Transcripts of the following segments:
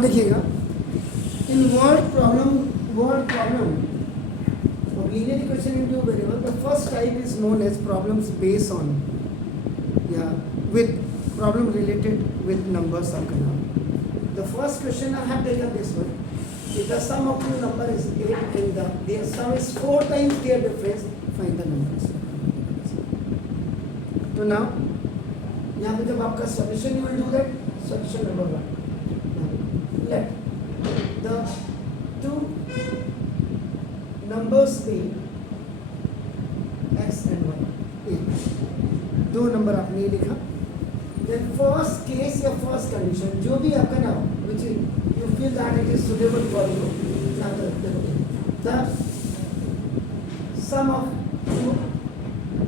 देखिएगा in word problem of linear equation in two variable, the first type is known as problems based on with problem related with numbers are concerned. The first question I have taken this one. If the sum of two numbers is 8 and their sum is 4 times their difference, find the numbers. तो now यहाँ पे जब आपका solution you will do that. Solution number 1. Let the two numbers be x and y. दो number आपने ये लिखा. Then first case या first condition जो भी आपका ना which you feel that it is suitable for you. Now the sum of two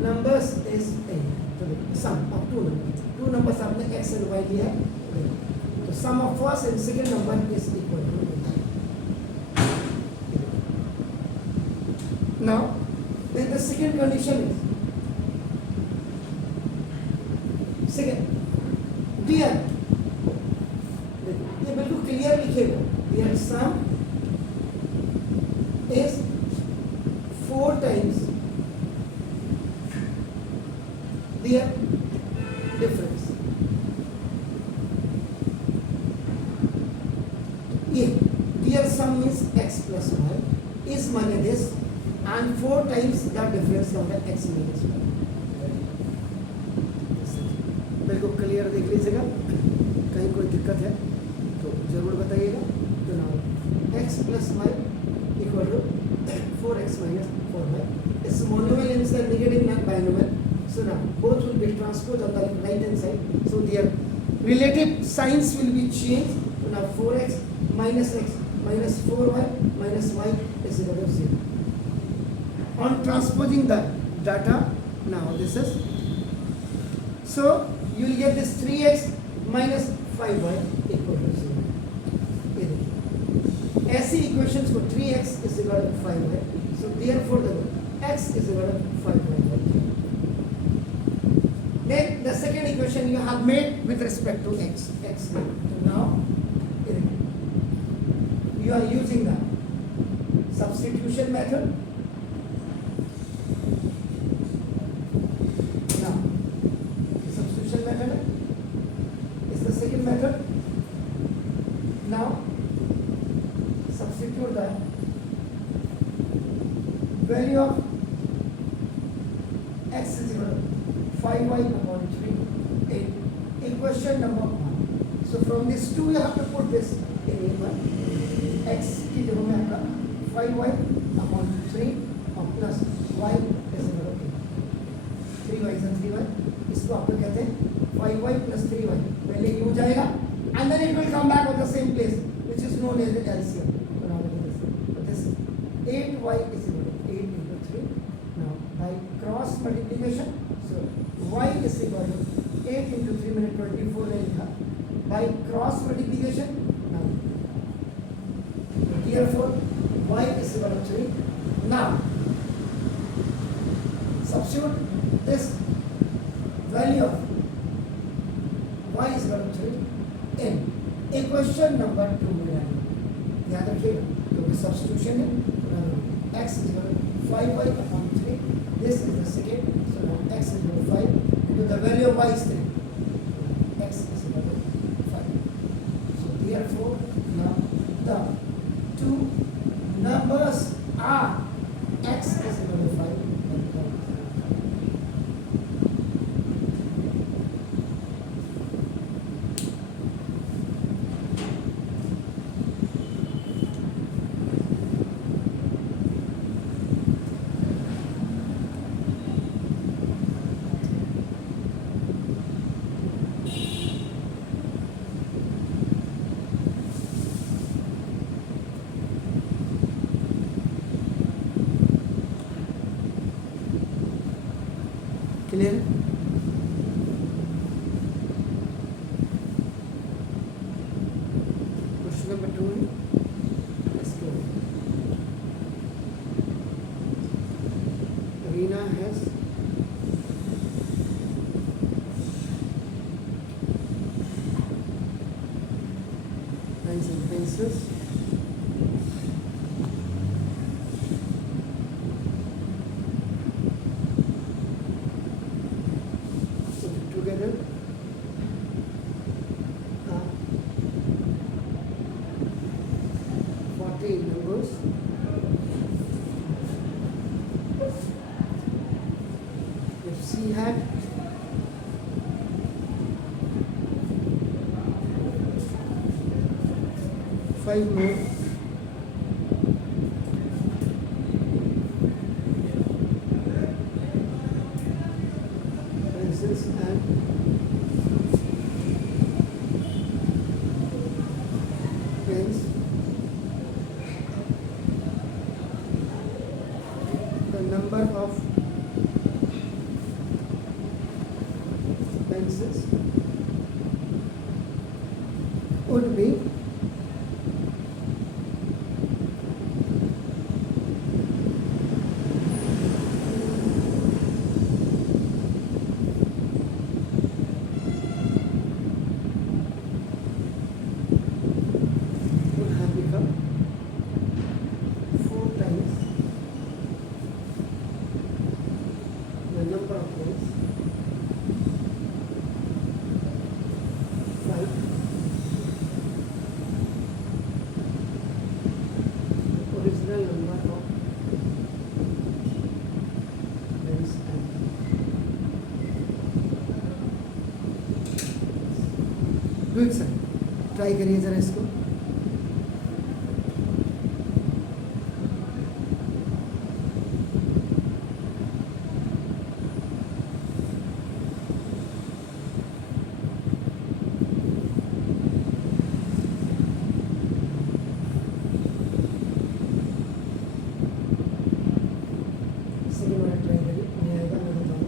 numbers is 8. Sum of two numbers. Two numbers आपने x and y लिया है. The sum of first and second number is equal to 8. Now, then the second condition is second. Dear, ये बिल्कुल clear लिखेगा. Dear sum is 4 times their difference. Their sum is x plus y is minus this and 4 times the difference of the x minus y. बिल्कुल clear देख लीजिएगा. कहीं कोई दिक्कत है तो जरूर बताइएगा. तो now x plus y equal to 4x minus 4y. It's monomial inside negative not binomial. So now both will be transposed on the right hand side. So their relative signs will be changed. So now 4x minus x minus 4y minus y is equal to 0. On transposing the data, now this is, so you will get this 3x minus 5y equal to 0. ऐसी equations को 3x is equal to 5y. So therefore the x is equal to 5y. Then the second equation you have made with respect to x. So now you are using the substitution method. Now, the substitution method is the second method. Now, substitute the value of x is equal to 5y upon 3 in equation number 1. So from this 2 you have to put this in A1. x की जगह में आपका 5y upon 3 और plus y is equal to 3y is 3y. इसको आप लोग कहते हैं 5y plus 3y. पहले ये हो जाएगा and then it will come back at the same place which is known as the LCM. So now look at this. 8y is equal to 8 into 3. Now by cross multiplication, so y is equal to 8 into 3 minute 24 ने लिखा. By cross multiplication, now therefore y is equal to 3. Now substitute this value of y is equal to 3 in equation number 2 में डालेंगे. याद रखिएगा क्योंकि substitution है. x is equal to 5y upon 3. This is the second. So now x is equal to 5 into the value of y is 3. X is equal to 5. So therefore now the two numbers are x is equal to 5 and y. Clear? Question number 2. Let's go. Reena has and pencils. Put together. 40 numbers. If C had 5 more pencils and pens, the number of pencils would be would have become 4 times the number of pens, 5, original number of pens and do it sir, try करिए ज़रा इसको. Second वाला try करिए, नहीं आएगा मैं बताऊँ.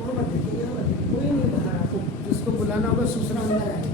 और मत देखिए, यहाँ मत देखिए, कोई नहीं बाहर. आपको जिसको बुलाना होगा दूसरा अंदर आए.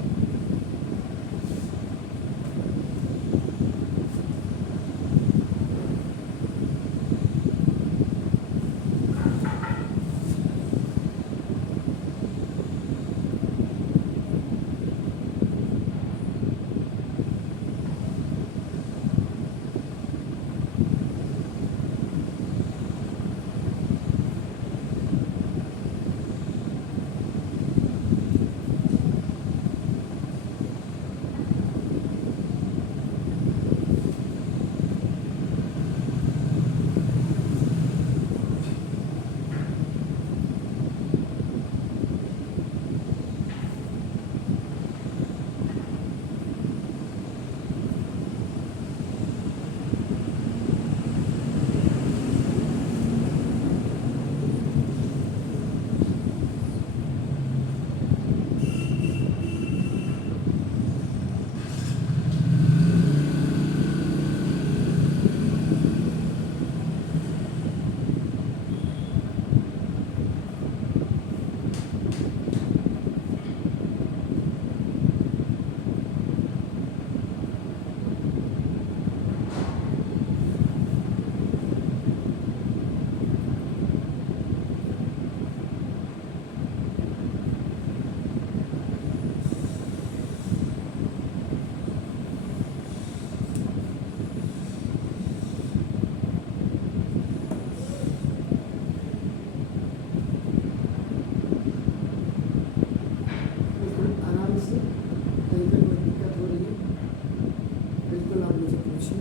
बिल्कुल आराम से, कहीं पे कोई दिक्कत हो रही है बिल्कुल आप मुझे पूछिए.